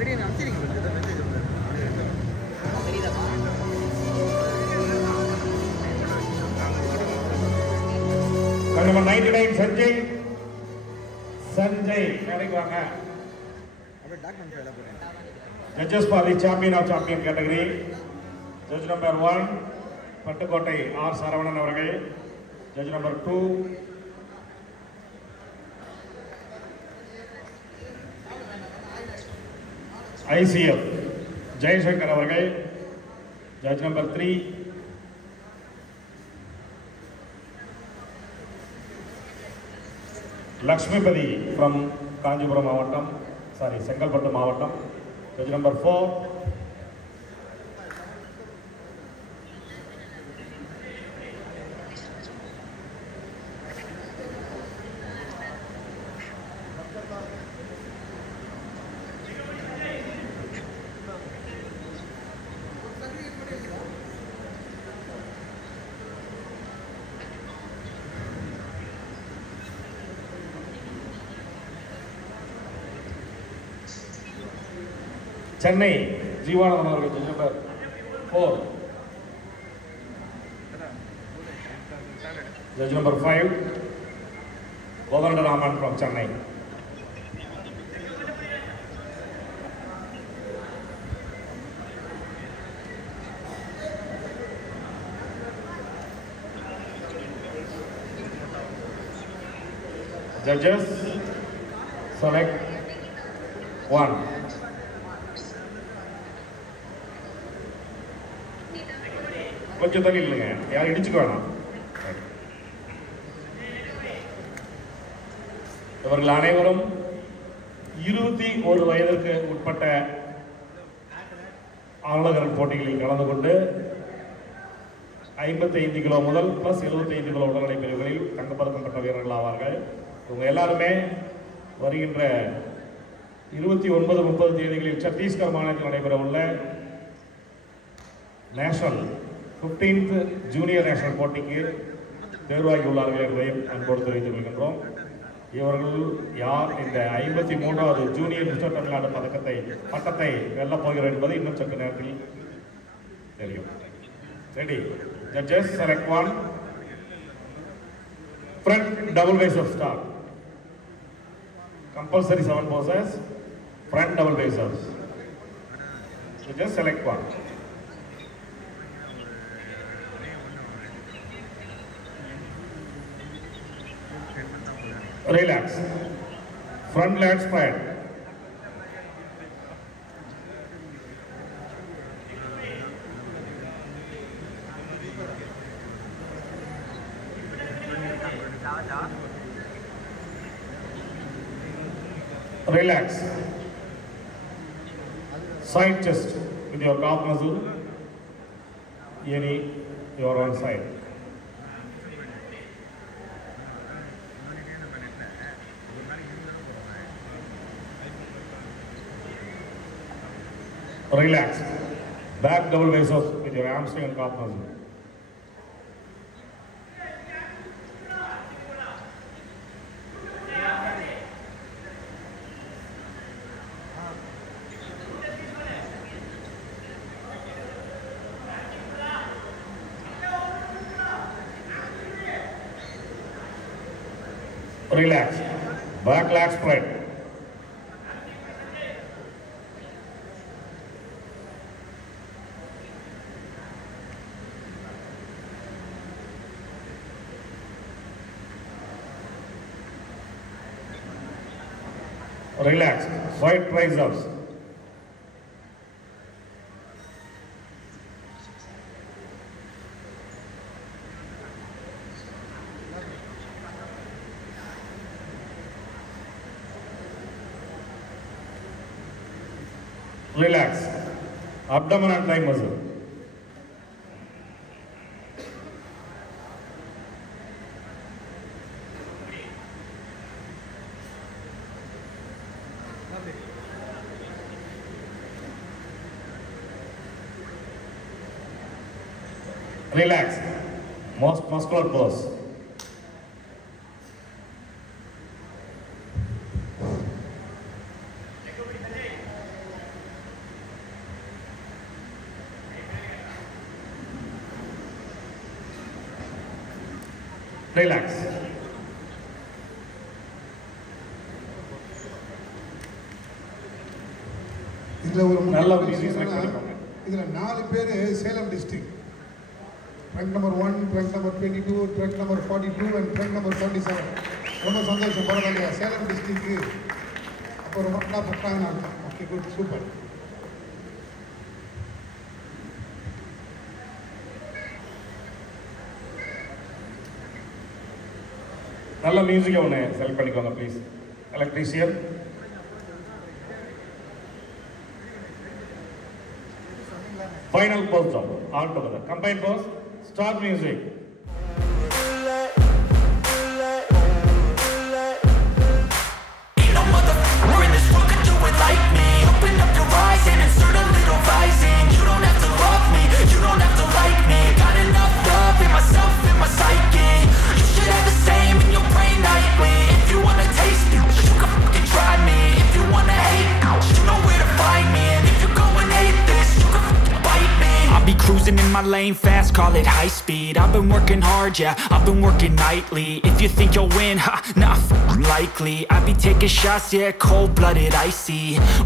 Number 99 Sanjay மேடைக்கு வாங்க. Judges for the champion of champion category. Judge number 1 Pattukkottai R Saravanan அவர்கள். Judge number 2 ICF Jaishankar அவர்கள். Judge number 3 Lakshmipati from Kanjipuram மாவட்டம், செங்கல்பட்டு மாவட்டம். Judge number 4 Chennai Jeevanandan அவர்கள். Judge number 4 Judge number 5 Govardhan from Chennai. Judges select 1. கொஞ்சம் தள்ளி இல்லைங்க, யாரும் இடிச்சுக்க வேணாம். இவர்கள் அனைவரும் 21 வயதிற்கு உட்பட்ட ஆளுநர்கள் போட்டிகளில் கலந்து கொண்டு 55 கிலோ முதல் பிளஸ் 75 கிலோ உடல்நிலை பிரிவுகளில் தங்கப்பதக்கம் பெற்ற வீரர்கள் ஆவார்கள். இவங்க எல்லாருமே வருகின்ற 29, 30 தேதிகளில் சத்தீஸ்கர் மாநிலத்தில் நடைபெற உள்ள நேஷனல் 15th ஜூனியர் நேஷனல் போட்டிக்கு தேர்வாகி உள்ளார்கள் என்பதையும் அன்போடு தெரிவித்துக் கொள்கின்றோம். இவர்கள் யார் இந்த 53வது ஜூனியர் மிஸ்டர் தமிழ்நாடு பட்டத்தை வெல்லப் போகிறார் என்பது இன்னும் சற்று நேரத்தில் தெரியும். Ready? Judges select 1. Front double bicep start. Compulsory 7 poses. Front double biceps. Judges select 1. Relax. Front leg spread. Relax. Side chest with your calf muscle. Your own side. Relax. Back double biceps with your hamstring and calf muscle. Relax. Back leg spread. Relax. Side triceps. Relax. Abdomen and thigh muscle. Relax. Most muscular pose. Relax. இதுல ஒரு நல்ல music select பண்ணிக்கோங்க. இதுல 4 பேர் Salem district. Track number 1, track number 22, track number 42 and track number 77. ரொம்ப சந்தோஷம். பரவாயில்லையா Salem district. அப்போ ரொம்ப நல்லா பண்றாங்க. Okay good super. நல்ல மியூசிக்கை ஒன்று செலக்ட் பண்ணிக்கோங்க please. Electrician. Final pose jump. All together. Combined pose. Start music. Cruising in my lane fast, call it high speed. I've been working hard, yeah, I've been working nightly. If you think you'll win, ha, nah, likely. I be taking shots, yeah, cold-blooded, icy.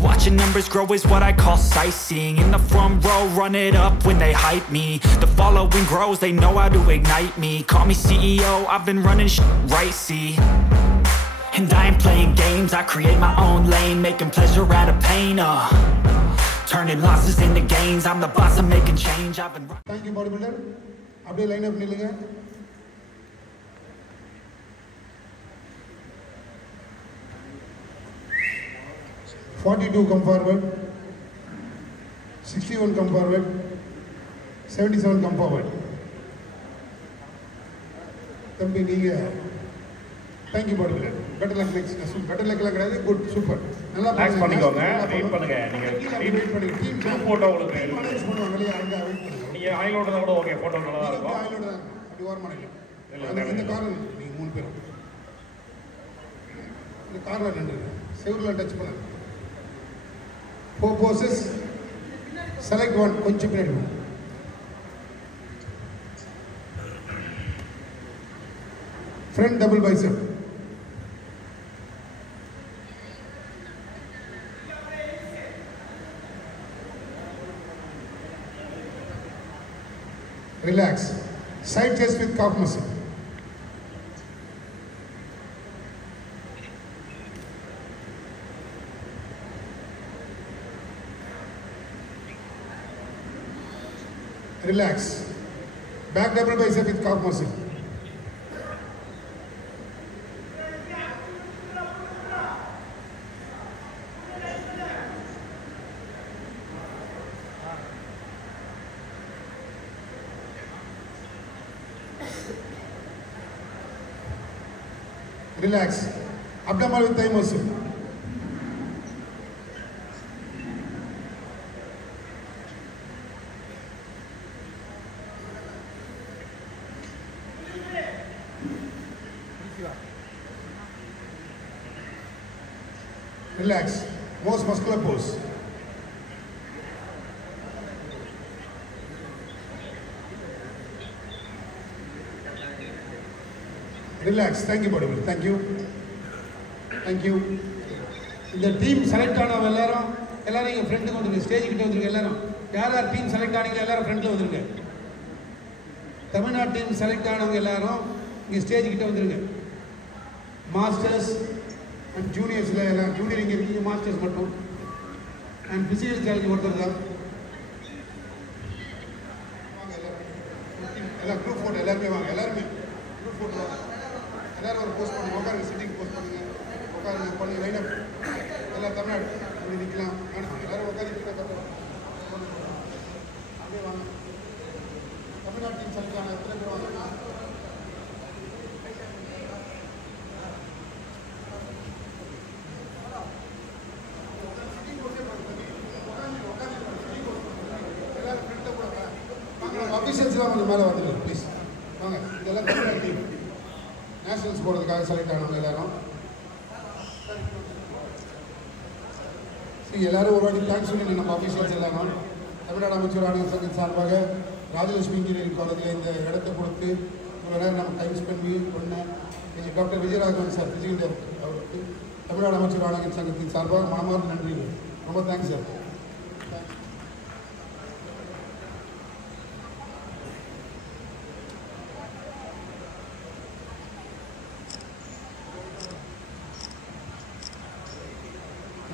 Watching numbers grow is what I call sightseeing. In the front row, run it up when they hype me. The following grows, they know how to ignite me. Call me CEO, I've been running right, see. And I ain't playing games, I create my own lane, making pleasure out of pain, turning losses into gains. I'm the boss, I'm making change. I've been. Thank you bodybuilder. அப்படியே line up நில்லுங்க. $42 come forward. 61 come forward. 77 come forward. தம்பி நீங்க Thank you bodybuilder. Better luck next. Better luck கிடையாது. Good super. நல்லா பண்ணிக்கோங்க. Wait பண்ணுங்க. நீங்க wait பண்ணி டீம் போட்டோ உங்களுக்கு மேனேஜ் பண்ணுவாங்க இல்லையா? அங்க வெயிட் பண்ணுங்க. நீங்க ஆயிலோட கூட ஓகே போட்டோ நல்லா இருக்கும். ஆயிலோட அப்படி ஓரமா இல்ல. இந்த கார் நீங்க 3 பேரும். இந்த கார்ல நின்னுங்க. செவர்ல டச் பண்ணுங்க. 4 poses. Select one. கொஞ்சம் பின்னாடி போ. Front double bicep. Relax. Side chest with calf muscle. Relax. Back double bicep with calf muscle. Relax. Abdomen with thigh muscle. Relax. Most muscular pose. Relax. Thank you, bodybuilder. Thank you. Thank you. இந்த team select ஆனவங்க எல்லாரும் இங்க ஃப்ரெண்டுக்கு வந்துருங்க. Stage கிட்ட வந்துருங்க எல்லாரும். யார் டீம் செலக்ட் ஆனீங்க எல்லாரும் ஃப்ரெண்ட்ல வந்துருங்க. தமிழ்நாடு டீம் செலக்ட் ஆனவங்க எல்லாரும் இங்க ஸ்டேஜ் கிட்ட வந்துருங்க. மாஸ்டர்ஸ் அண்ட் ஜூனியர்ஸ்ல எல்லாம் ஜூனியர் இங்க இருக்கீங்க, மாஸ்டர்ஸ் மட்டும். அண்ட் பிசிக்கல் சேலஞ்ச் ஒருத்தர் தான். எல்லாம் குரூப் ஃபோட்டோ எல்லாருமே வாங்க. எல்லாருமே குரூப் ஃபோட்டோ வாங்க. எல்லாரும் ஒரு போஸ்ட் பண்ணுங்க. உட்காருங்க. சிட்டிங் போஸ்ட் பண்ணுங்க. உட்காருங்க. பண்ணி லைன் அப். எல்லாம் தமிழ்நாடு அப்படி நிற்கலாம். எல்லாரும் உட்காந்து அப்படியே வாங்க. தமிழ்நாடு டீம் செலக்ட் ஆன எத்தனை பேர் வாங்க? அபிஷியல்ஸ்லாம் கொஞ்சம் மேலே வந்துடுங்க ப்ளீஸ். வாங்க. இதெல்லாம் தமிழ்நாடு டீம் நேஷனல்ஸ் போகிறதுக்காக செலக்ட் ஆனவங்க எல்லாரும். சரி, எல்லாரும் ஒரு வாட்டி தேங்க்ஸ் சொல்லி நம்ம அபிஷியல்ஸ் எல்லாரும் தமிழ்நாடு அமைச்சர் ஆணைய சங்கத்தின் சார்பாக ராஜலட்சுமி இன்ஜினியரிங் காலேஜில் இந்த இடத்தை கொடுத்து இவ்வளோ நேரம் நம்ம டைம் ஸ்பெண்ட் பண்ண doctor Vijayaraghavan sir physical director அவருக்கு தமிழ்நாடு அமைச்சர் ஆணையர் சங்கத்தின் சார்பாக மனமார்ந்த நன்றி. ரொம்ப தேங்க்ஸ் சார்.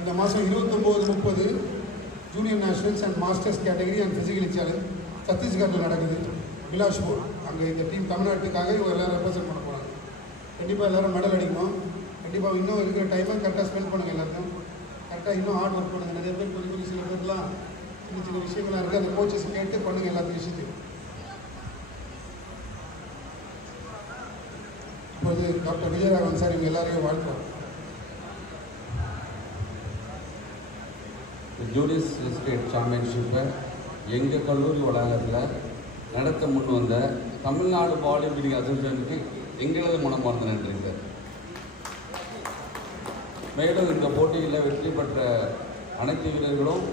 இந்த மாதம் 29-30 junior nationals and masters category and physically challenge சத்தீஸ்கரில் நடக்குது. பிலாஷ்பூர் அங்கே இந்த டீம் தமிழ்நாட்டுக்காக இவங்க எல்லோரும் ரெப்ரசென்ட் பண்ண போகிறாங்க. கண்டிப்பாக எல்லோரும் மெடல் அடிக்கணும். கண்டிப்பாக இன்னும் இருக்கிற டைமை கரெக்டாக ஸ்பெண்ட் பண்ணுங்கள். எல்லாருக்கும் கரெக்டாக இன்னும் ஹார்ட் ஒர்க் பண்ணுங்கள். நிறைய பேர் கொஞ்சம் சில பேர்லாம் சின்ன சின்ன விஷயங்கள்லாம் இருக்குது. அந்த கோச்சஸ் கேட்டு பண்ணுங்கள் எல்லாத்தையும் விஷயத்தையும். இப்போது டாக்டர் விஜயராகவன் சார் இவங்க எல்லாரையும் வாழ்த்துறோம். ஜூனியர் ஸ்டேட் சாம்பியன்ஷிப்பை எங்கள் கல்லூரி வளாகத்தில் நடத்த முன் வந்த தமிழ்நாடு பாடி பில்டிங் அசோசியேஷனுக்கு எங்களது மனமார்ந்த நன்றி சார். மேலும் இந்த போட்டியில் வெற்றி பெற்ற அனைத்து வீரர்களும்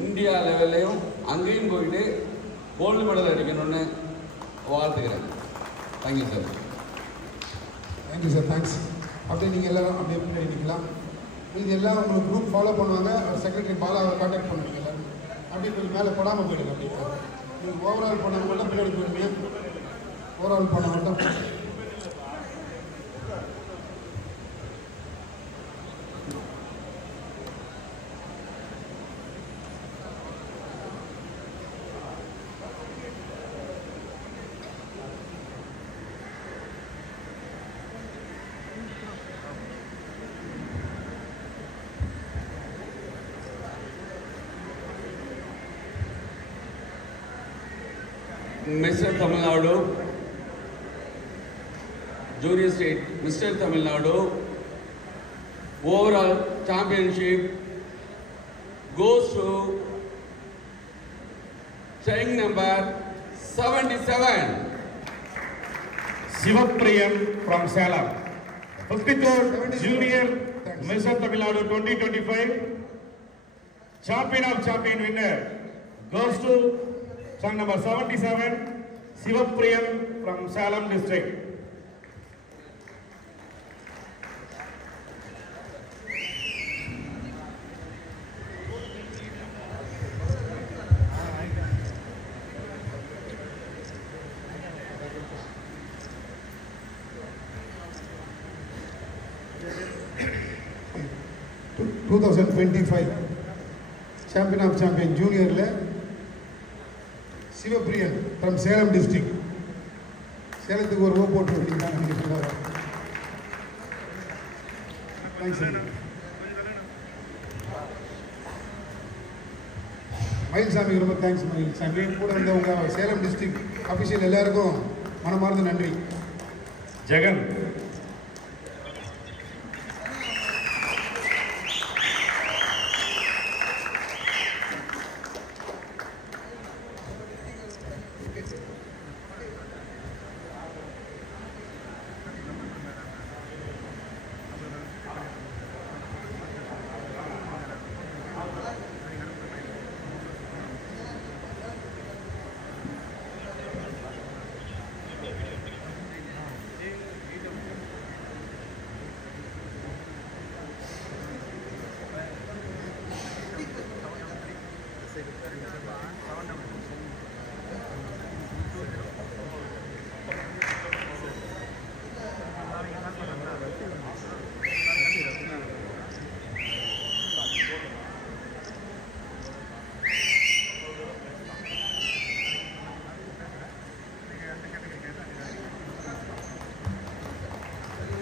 இந்தியா லெவல்லையும் அங்கேயும் போயிட்டு கோல்டு மெடல் அடிக்கணும்னு வாழ்த்துக்கிறேன். Thank you sir. Thank you sir. Thanks. அப்படியே நீங்கள் எல்லோரும் அப்படியே பின்னாடி நிற்கலாம். இது எல்லாம் உங்களுக்கு குரூப் ஃபாலோ பண்ணுவாங்க. அவர் செக்ரட்டரி பாலாவை கான்டாக்ட் பண்ணுவீங்க எல்லாரும். அப்படியே கொஞ்சம் மேலே போடாமல் போயிடுங்க. அப்படியே நீங்கள் ஓவரால் பண்ணவங்க மட்டும் பின்னாடி போயிடுவீங்க. ஓவரால் பண்ண மட்டும் Mr. Tamil Nadu, Junior State, Mr. Tamil Nadu, overall championship goes to string number 77. Sivapriyan from Salem. 53rd Junior Mr. Tamil Nadu 2025. Champion of champion winner goes to song number 77, Sivapriyan from Salem district. Champion of champion junior le Sivapriyan from Salem district. சேலத்துக்கு ஒரு ஓ போட்டு விட்டீங்க. Thanks. Mayilsamy ரொம்ப thanks. Mayilsamy கூட இருந்த உங்கள் Salem district official எல்லாருக்கும் மனமார்ந்த நன்றி. ஜெகன்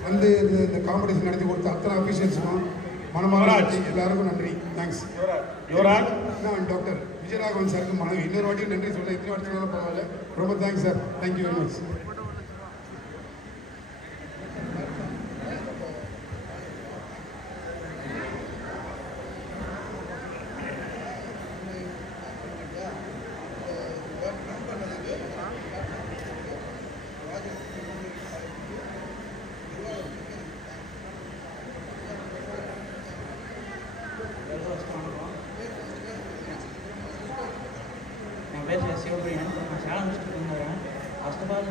வந்து இந்த காம்படிஷன் நடத்தி கொடுத்த அத்தனை அஃபீஷியல்ஸுக்கும் மனமார்ந்த எல்லாருக்கும் நன்றி. தேங்க்ஸ். யுவராஜ் நான் டாக்டர் விஜயராகவன் சாருக்கு மனைவி இன்னொரு வாட்டியும் நன்றி சொல்ல இத்தனை வாட்டி சொன்னாலும் பரவாயில்ல. ரொம்ப thanks sir. Thank you very much. என் பேர் சிவபிரியன். நான் சேலம் டிஸ்ட்ரிக்ட் வந்துடுறேன். ஃபர்ஸ்ட் ஆஃப் ஆல்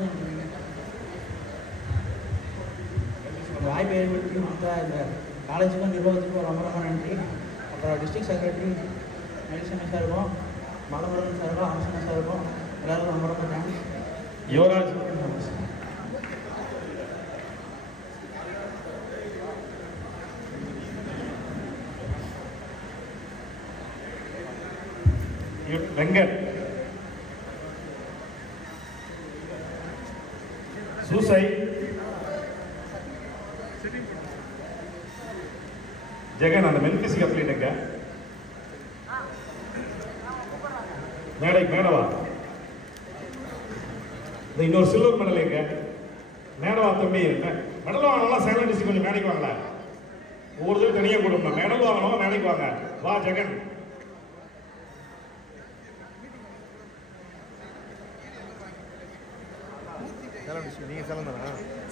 கொடுத்த இந்த காலேஜுக்கும் நிர்வாகத்துக்கும் ரொம்ப ரொம்ப நன்றி. அப்புறம் டிஸ்ட்ரிக்ட் செக்ரட்டரி நெல்சன் சாருக்கும் மலமுருகன் சாருக்கும் அரசன சாருக்கும் எல்லாருக்கும் ரொம்ப ரொம்ப தேங்க்ஸ். யுவராஜ் வெங்கட் சூசை ஜெகன் அந்த மென்பிசி கம்ப்ளீட்டுங்க மேடவா இன்னொரு சில்வர் மெடல் எங்க மேடவா தம்பி மெடல் வாங்கலாம் சேலம் டிஸ்ட்ரிக்ட் கொஞ்சம் மேடைக்கு வாங்கல ஒவ்வொருத்தரும் தனியாக கொடுக்கணும் மெடல் வாங்கணும் மேடைக்கு வாங்க வா ஜெகன்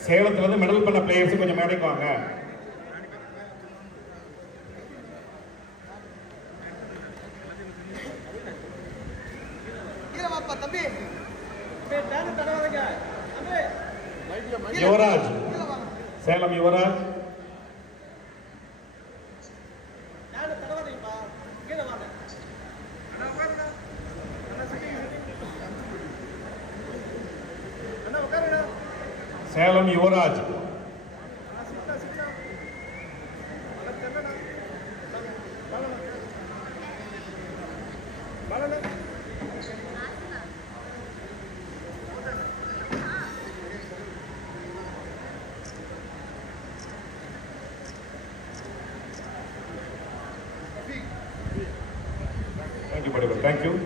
சேலத்துல இருந்து மெடல் பண்ண பிளேயர்ஸ் கொஞ்சம் மேடைக்கு வாங்க. Yuvraj Salem Yuvraj Salem Yuvraj Thank you.